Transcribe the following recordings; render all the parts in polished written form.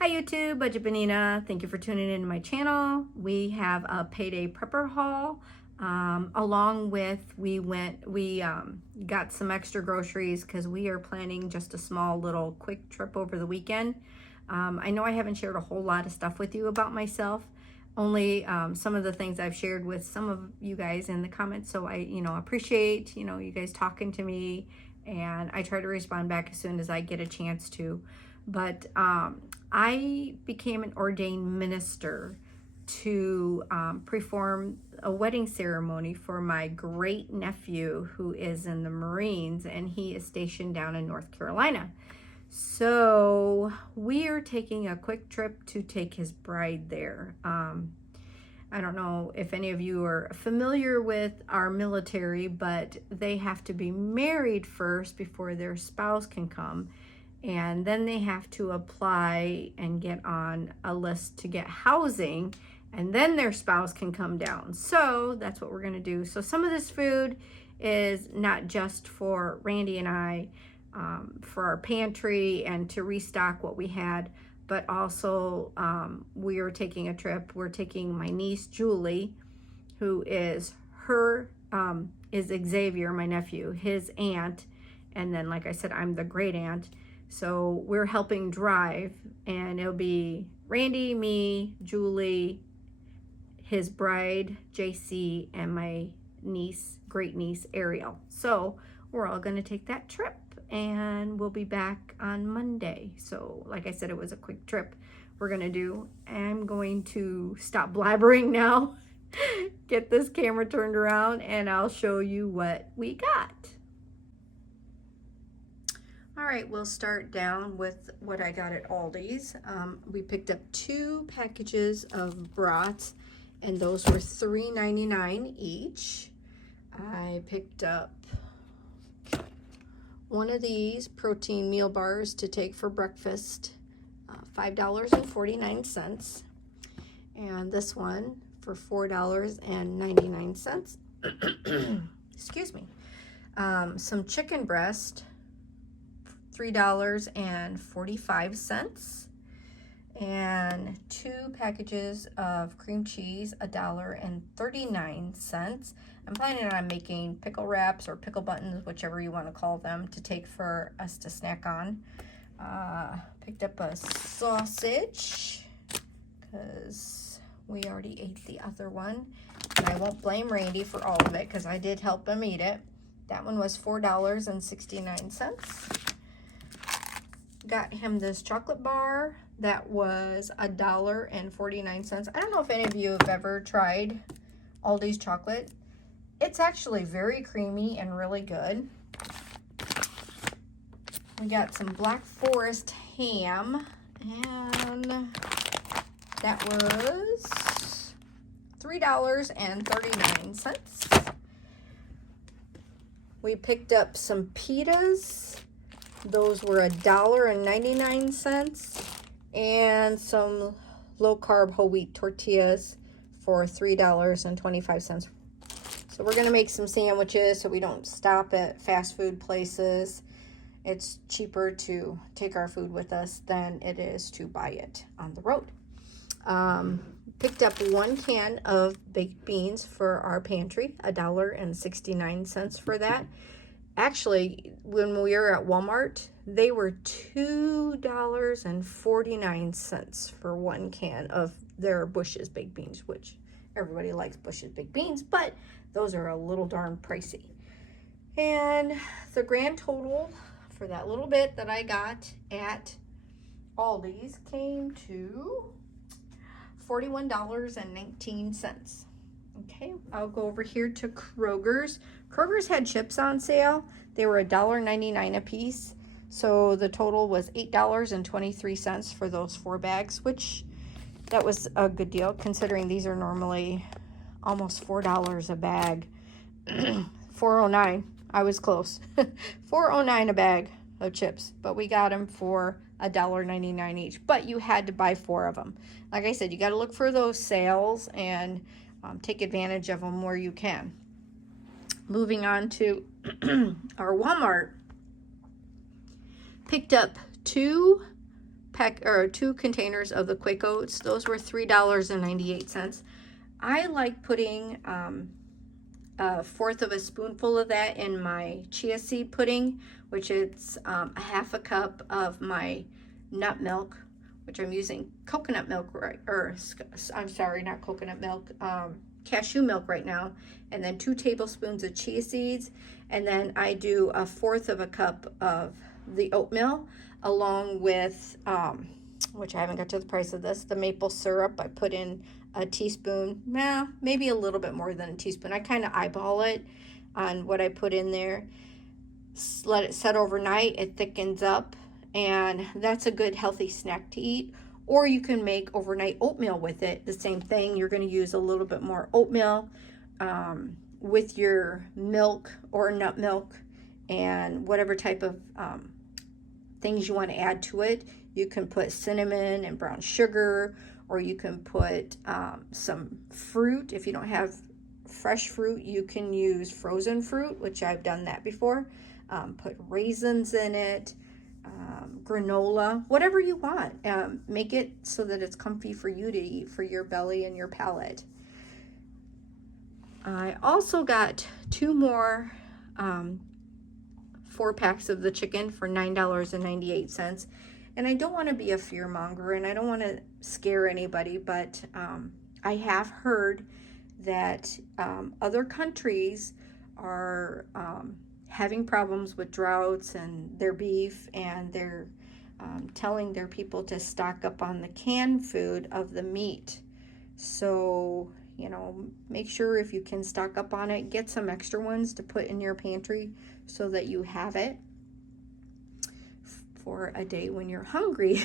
Hi YouTube, Budget Banana. Thank you for tuning in to my channel. We have a payday prepper haul. Along with we got some extra groceries because we are planning just a small little quick trip over the weekend. I know I haven't shared a whole lot of stuff with you about myself, only some of the things I've shared with some of you guys in the comments. So I appreciate you guys talking to me, and I try to respond back as soon as I get a chance to. But I became an ordained minister to perform a wedding ceremony for my great nephew who is in the Marines, and he is stationed down in North Carolina. So we are taking a quick trip to take his bride there. I don't know if any of you are familiar with our military, but they have to be married first before their spouse can come. And then they have to apply and get on a list to get housing, and then their spouse can come down. So that's what we're going to do. So some of this food is not just for Randy and I, for our pantry and to restock what we had, but also we are taking a trip. We're taking my niece Julie, who is Xavier, my nephew, his aunt, and then like I said, I'm the great aunt. So we're helping drive, and it'll be Randy, me, Julie, his bride, JC, and my niece, great niece, Ariel. So we're all going to take that trip, and we'll be back on Monday. So like I said, it was a quick trip we're going to do. I'm going to stop blabbering now, get this camera turned around, and I'll show you what we got. All right, we'll start down with what I got at Aldi's. We picked up 2 packages of brats, and those were $3.99 each. I picked up one of these protein meal bars to take for breakfast, $5.49, and this one for $4.99. Excuse me. Some chicken breast, $3.45, and 2 packages of cream cheese, $1.39. I'm planning on making pickle wraps or pickle buttons, whichever you want to call them, to take for us to snack on. Picked up a sausage because we already ate the other one, and I won't blame Randy for all of it because I did help him eat it. That one was $4.69. Got him this chocolate bar that was $1.49. I don't know if any of you have ever tried Aldi's chocolate. It's actually very creamy and really good. We got some Black Forest ham, and that was $3.39. We picked up some pitas. Those were $1.99, and some low-carb whole wheat tortillas for $3.25. So we're going to make some sandwiches so we don't stop at fast food places. It's cheaper to take our food with us than it is to buy it on the road. Picked up 1 can of baked beans for our pantry, $1.69 for that. Actually, when we were at Walmart, they were $2.49 for 1 can of their Bush's baked beans, which everybody likes Bush's baked beans, but those are a little darn pricey. And the grand total for that little bit that I got at Aldi's came to $41.19. Okay, I'll go over here to Kroger's. Kroger's had chips on sale. They were $1.99 a piece. So the total was $8.23 for those 4 bags, which that was a good deal considering these are normally almost $4 a bag. $4.09. I was close. $4.09 a bag of chips, but we got them for $1.99 each. But you had to buy 4 of them. Like I said, you got to look for those sales and take advantage of them where you can. Moving on to our Walmart. Picked up 2 two containers of the quick oats. Those were $3.98. I like putting a fourth of a spoonful of that in my chia seed pudding, which is a half a cup of my nut milk, which I'm using coconut milk, I'm sorry, not coconut milk, cashew milk right now, and then 2 tablespoons of chia seeds, and then I do a fourth of a cup of the oatmeal, along with, which I haven't got to the price of this, the maple syrup. I put in a teaspoon, maybe a little bit more than a teaspoon. I kind of eyeball it on what I put in there. Let it set overnight, it thickens up, and that's a good healthy snack to eat. Or you can make overnight oatmeal with it. The same thing, you're going to use a little bit more oatmeal with your milk or nut milk and whatever type of things you want to add to it. You can put cinnamon and brown sugar, or you can put some fruit. If you don't have fresh fruit, you can use frozen fruit, which I've done that before. Put raisins in it, granola, whatever you want. Make it so that it's comfy for you to eat, for your belly and your palate. I also got 2 more 4-packs of the chicken for $9.98. And I don't want to be a fear monger, and I don't want to scare anybody, but I have heard that other countries are having problems with droughts and their beef, and they're telling their people to stock up on the canned food of the meat. So, you know, make sure if you can stock up on it, get some extra ones to put in your pantry so that you have it for a day when you're hungry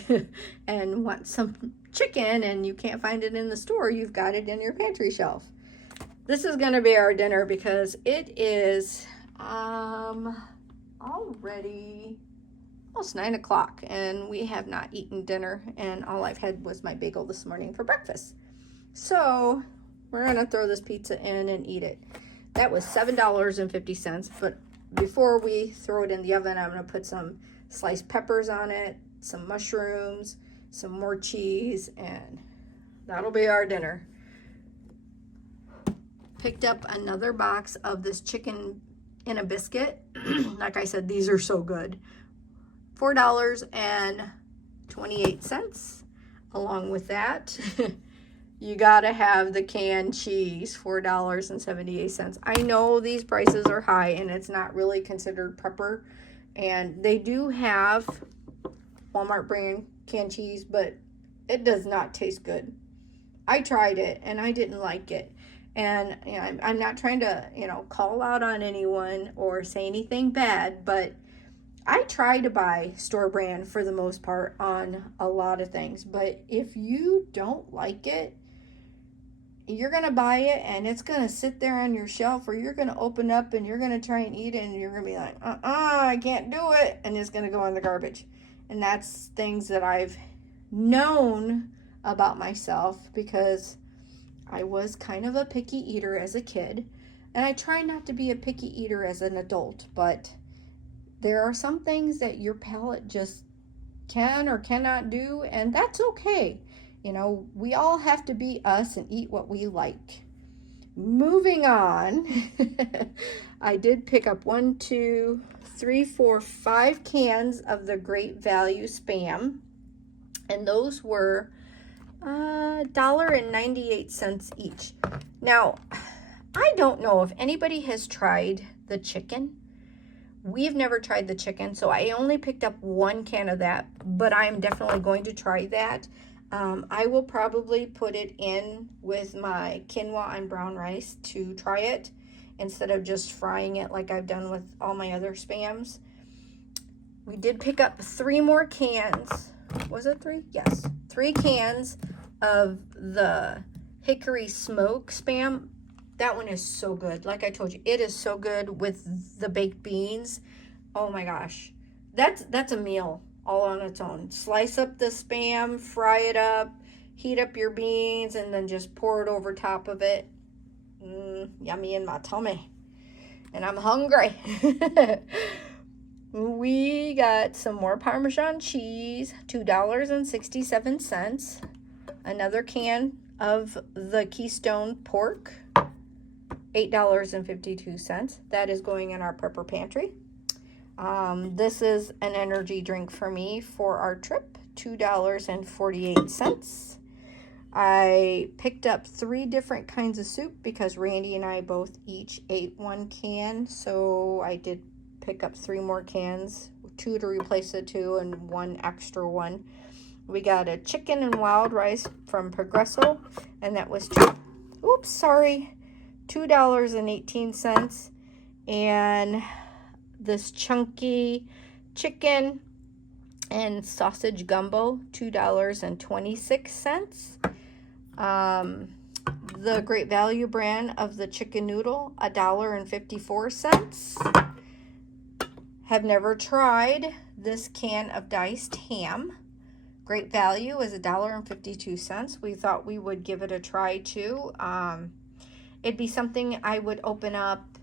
and want some chicken and you can't find it in the store. You've got it in your pantry shelf. This is going to be our dinner because it is already almost 9 o'clock and we have not eaten dinner, and all I've had was my bagel this morning for breakfast. So we're going to throw this pizza in and eat it. That was $7.50, but before we throw it in the oven, I'm going to put some sliced peppers on it, some mushrooms, some more cheese, and that'll be our dinner. Picked up another box of this chicken in a biscuit. Like I said, these are so good. $4.28. Along with that, you gotta have the canned cheese, $4.78. I know these prices are high and it's not really considered prepper, and they do have Walmart brand canned cheese, but it does not taste good. I tried it and I didn't like it. And you know, I'm not trying to, call out on anyone or say anything bad, but I try to buy store brand for the most part on a lot of things. But if you don't like it, you're going to buy it and it's going to sit there on your shelf, or you're going to open up and you're going to try and eat it and you're going to be like, I can't do it. And it's going to go in the garbage. And that's things that I've known about myself because I was kind of a picky eater as a kid. And I try not to be a picky eater as an adult, but there are some things that your palate just can or cannot do, and that's okay. We all have to be us and eat what we like. Moving on, I did pick up 1, 2, 3, 4, 5 cans of the Great Value Spam, and those were $1.98 each. Now, I don't know if anybody has tried the chicken. We've never tried the chicken, so I only picked up 1 can of that, but I'm definitely going to try that. I will probably put it in with my quinoa and brown rice to try it instead of just frying it like I've done with all my other Spams. We did pick up 3 more cans. Was it 3? Yes. 3 cans of the hickory smoke Spam. That one is so good. Like I told you, it is so good with the baked beans. Oh my gosh. That's a meal all on its own. Slice up the Spam, fry it up, heat up your beans, and then just pour it over top of it. Yummy in my tummy. And I'm hungry. We got some more Parmesan cheese, $2.67. Another can of the Keystone pork, $8.52. That is going in our prepper pantry. This is an energy drink for me for our trip, $2.48. I picked up 3 different kinds of soup because Randy and I both each ate 1 can, so I did pick up 3 more cans, 2 to replace the 2 and 1 extra one. We got a chicken and wild rice from Progresso, and that was $2.18. And this chunky chicken and sausage gumbo, $2.26. The Great Value brand of the chicken noodle, $1.54. Have never tried this can of diced ham. Great Value is $1.52. We thought we would give it a try too. It'd be something I would open up,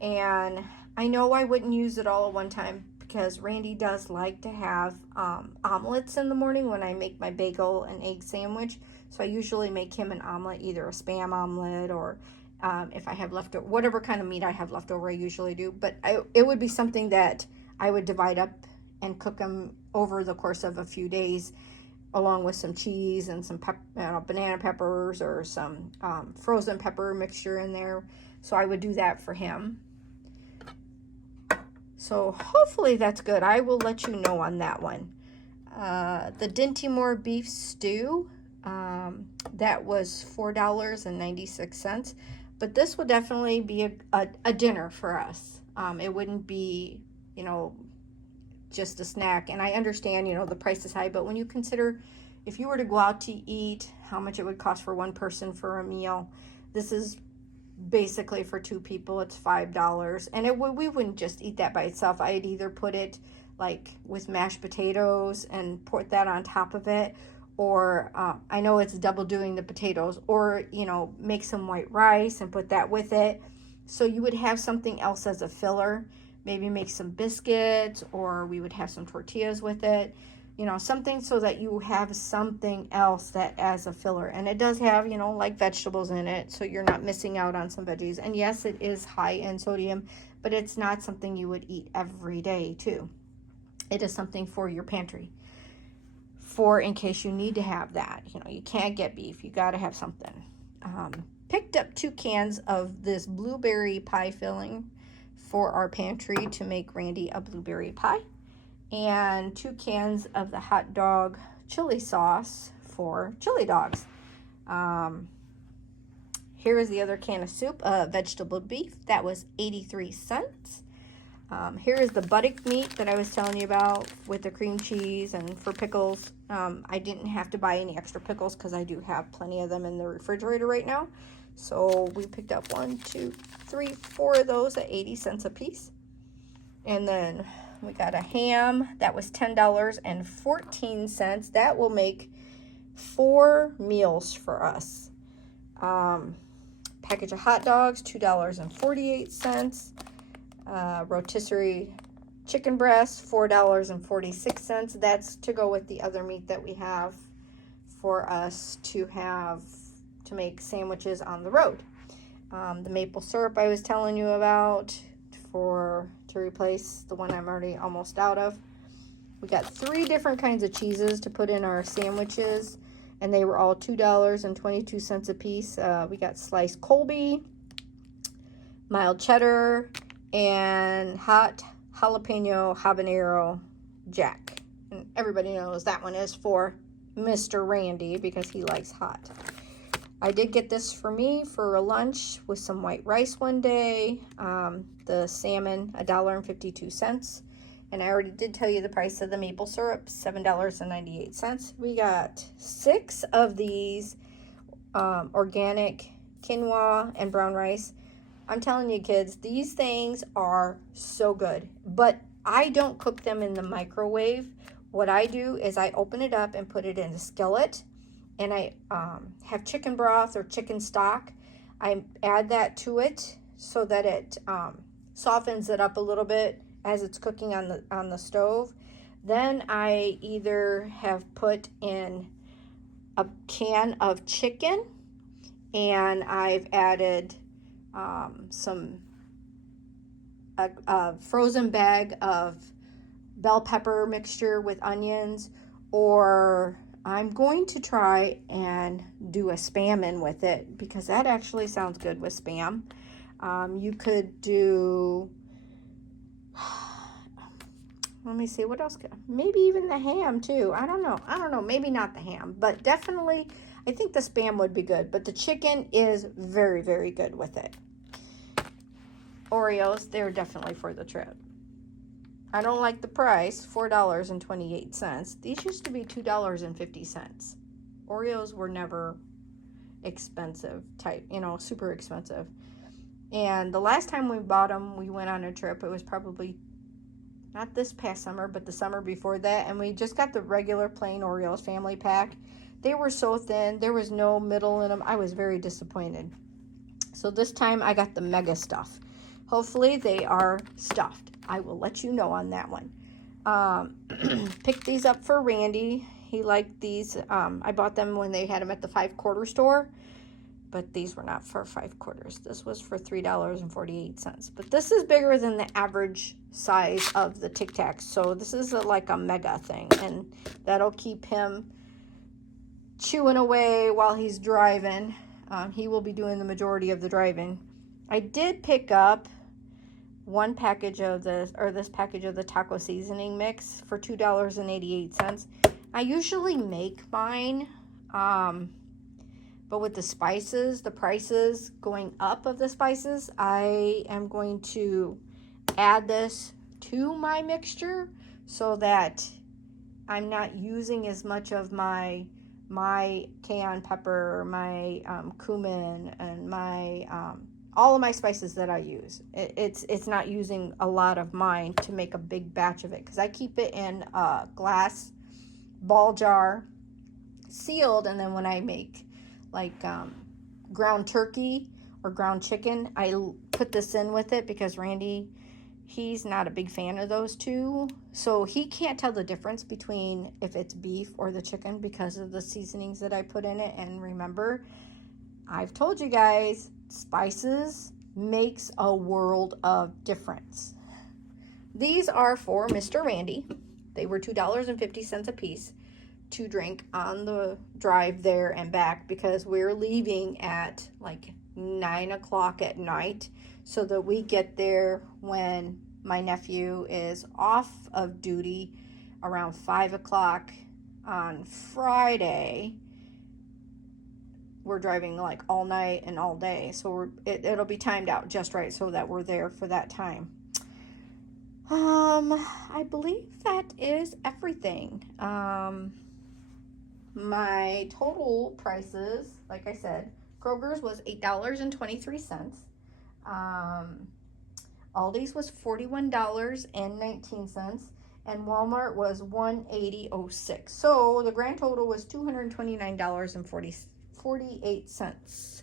and I know I wouldn't use it all at one time because Randy does like to have omelets in the morning when I make my bagel and egg sandwich. So I usually make him an omelet, either a Spam omelet or if I have leftover, whatever kind of meat I have left over, I usually do. But it would be something that I would divide up and cook them over the course of a few days, along with some cheese and some banana peppers or some frozen pepper mixture in there. So I would do that for him. So hopefully that's good. I will let you know on that one. The Dinty beef stew, that was $4.96. But this would definitely be a dinner for us. It wouldn't be, just a snack. And I understand, the price is high, but when you consider if you were to go out to eat, how much it would cost for one person for a meal, this is basically for 2 people, it's $5. And we wouldn't just eat that by itself. I'd either put it like with mashed potatoes and put that on top of it, or I know it's double doing the potatoes, or make some white rice and put that with it. So you would have something else as a filler, maybe make some biscuits, or we would have some tortillas with it, something so that you have something else that as a filler. And it does have, like vegetables in it, so you're not missing out on some veggies. And yes, it is high in sodium, but it's not something you would eat every day too. It is something for your pantry, for in case you need to have that. You can't get beef, you got to have something. Picked up 2 cans of this blueberry pie filling for our pantry to make Randy a blueberry pie, and 2 cans of the hot dog chili sauce for chili dogs. Here is the other can of soup, vegetable beef. That was 83 cents. Here is the buttock meat that I was telling you about with the cream cheese and for pickles. I didn't have to buy any extra pickles because I do have plenty of them in the refrigerator right now. So we picked up 1, 2, 3, 4 of those at 80 cents a piece. And then we got a ham that was $10.14. That will make 4 meals for us. Package of hot dogs, $2.48. Rotisserie chicken breast, $4.46. That's to go with the other meat that we have for us to have to make sandwiches on the road. The maple syrup I was telling you about to replace the one I'm already almost out of. We got 3 different kinds of cheeses to put in our sandwiches, and they were all $2.22 a piece. We got sliced Colby, mild cheddar, and hot jalapeno habanero jack. And everybody knows that one is for Mr. Randy because he likes hot. I did get this for me for a lunch with some white rice one day. The salmon, $1.52. And I already did tell you the price of the maple syrup, $7.98. We got 6 of these organic quinoa and brown rice. I'm telling you, kids, these things are so good. But I don't cook them in the microwave. What I do is I open it up and put it in a skillet. And I have chicken broth or chicken stock. I add that to it so that it softens it up a little bit as it's cooking on the stove. Then I either have put in a can of chicken, and I've added a frozen bag of bell pepper mixture with onions, or I'm going to try and do a Spam in with it, because that actually sounds good with Spam. You could do, let me see, what else? Maybe even the ham too. I don't know. Maybe not the ham, but definitely I think the Spam would be good. But the chicken is very, very good with it. Oreos, they're definitely for the trip. I don't like the price, $4.28. These used to be $2.50. Oreos were never expensive type, super expensive. And the last time we bought them, we went on a trip. It was probably not this past summer, but the summer before that. And we just got the regular plain Oreos family pack. They were so thin. There was no middle in them. I was very disappointed. So this time I got the mega stuff. Hopefully they are stuffed. I will let you know on that one. Picked these up for Randy. He liked these. I bought them when they had them at the 5-quarter store. But these were not for 5 quarters. This was for $3.48. But this is bigger than the average size of the Tic Tacs. So this is like a mega thing. And that'll keep him chewing away while he's driving. He will be doing the majority of the driving. I did pick up one package of this package of the taco seasoning mix for $2.88. I usually make mine, but with the spices, the prices going up of the spices, I am going to add this to my mixture so that I'm not using as much of my cayenne pepper, my cumin, and my all of my spices that I use. It's not using a lot of mine to make a big batch of it, because I keep it in a glass ball jar, sealed, and then when I make like ground turkey or ground chicken, I put this in with it, because Randy, he's not a big fan of those two, so he can't tell the difference between if it's beef or the chicken because of the seasonings that I put in it. And remember, I've told you guys, spices makes a world of difference. These are for Mr. Randy. They were $2.50 a piece to drink on the drive there and back, because we're leaving at like 9 o'clock at night so that we get there when my nephew is off of duty around 5 o'clock on Friday. We're driving like all night and all day, so it'll be timed out just right so that we're there for that time. I believe that is everything. My total prices, like I said, Kroger's was $8.23. Aldi's was $41.19, and Walmart was $180.06. So the grand total was $229.48.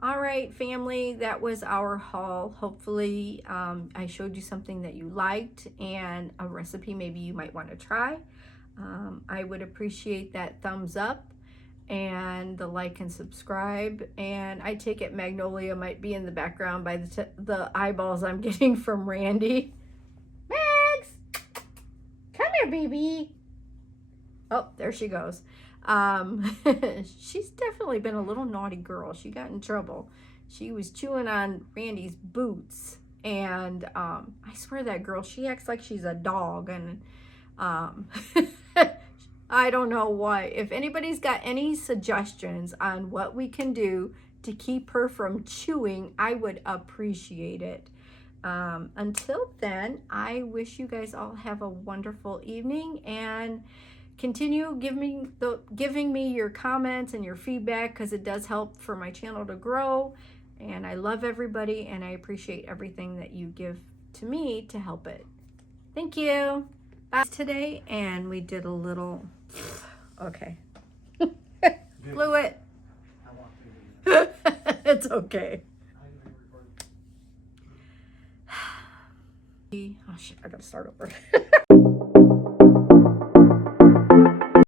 All right, family, that was our haul. Hopefully I showed you something that you liked and a recipe maybe you might want to try. I would appreciate that thumbs up and the like and subscribe. And I take it Magnolia might be in the background by the eyeballs I'm getting from Randy. Max, come here, baby. Oh, there she goes. She's definitely been a little naughty girl. She got in trouble. She was chewing on Randy's boots, and I swear that girl, she acts like she's a dog, and I don't know why. If anybody's got any suggestions on what we can do to keep her from chewing, I would appreciate it. Until then, I wish you guys all have a wonderful evening, and continue giving me your comments and your feedback, because it does help for my channel to grow. And I love everybody, and I appreciate everything that you give to me to help it. Thank you. Bye today, and we did a little, okay. Blew it. It's okay. Oh shit, I gotta start over.